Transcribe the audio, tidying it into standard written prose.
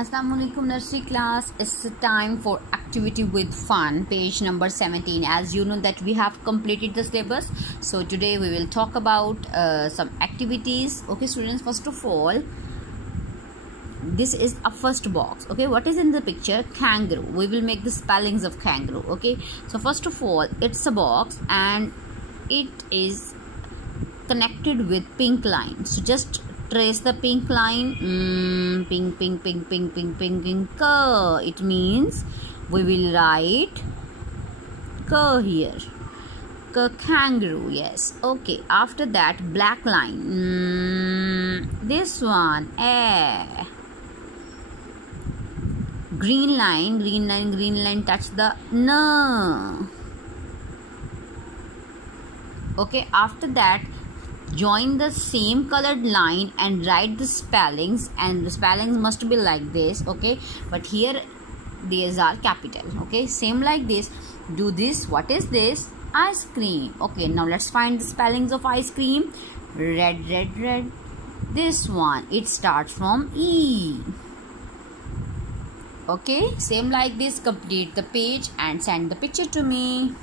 Assalamualaikum nursery class. It's time for activity with fun, page number 17. As you know that we have completed the syllabus, so today we will talk about some activities. Okay students, first of all, this is a first box. Okay, what is in the picture? Kangaroo. We will make the spellings of kangaroo. Okay, so first of all, it's a box and it is connected with pink line. So just trace the pink line. Pink. It means we will write here. Kangaroo. Yes. Okay. After that, black line. This one. Green line. Touch the N. Okay. After that, join the same colored line and write the spellings, and the spellings must be like this. Okay, but here these are capital. Okay, same like this. Do this. What is this? Ice cream. Okay, now let's find the spellings of ice cream. Red. This one, it starts from E. Okay, same like this. Complete the page and send the picture to me.